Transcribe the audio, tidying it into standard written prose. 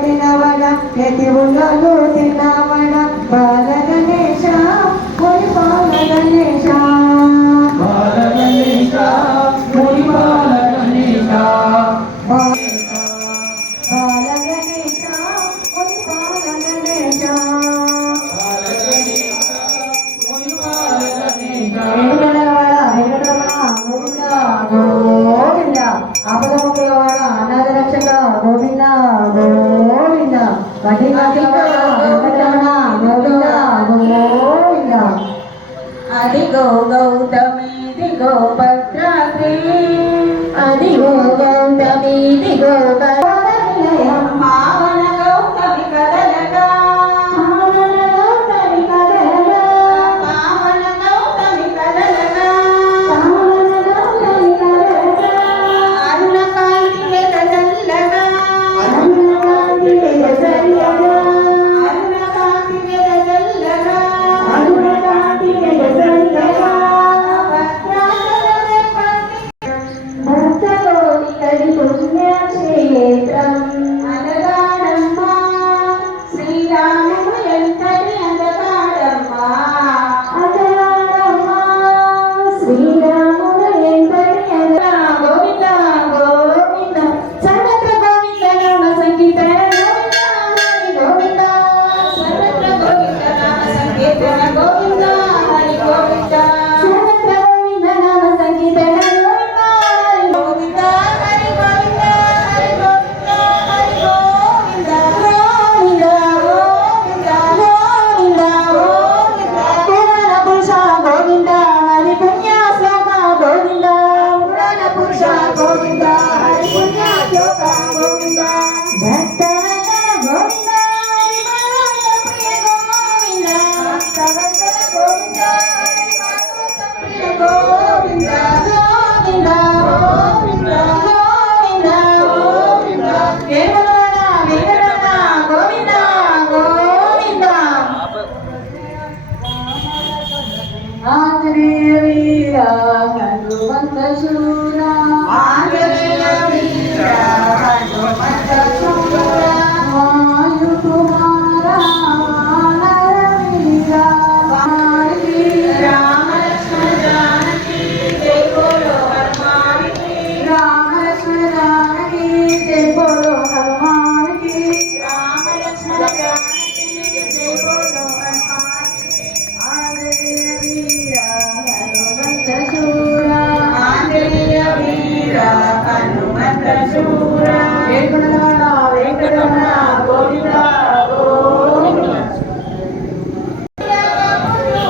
తినవడ ఎతి ఉండలు తినవడ బాల గణేశ ముని బాల గణేశ బాల గణేశ ముని బాల గణేశ బాల గణేశ ముని బాల గణేశ గోవింద అపదములవాడ అనాథ రక్షక గోవింద గోవింద వటి వెంకటరమణ గోవింద గోవింద అదిగో గౌతమిదిగో భద్రాద్రి అదిగో గౌతమిదిగో మావన గౌతమి కదలగా ఆంజనేయ వీర హనుమంత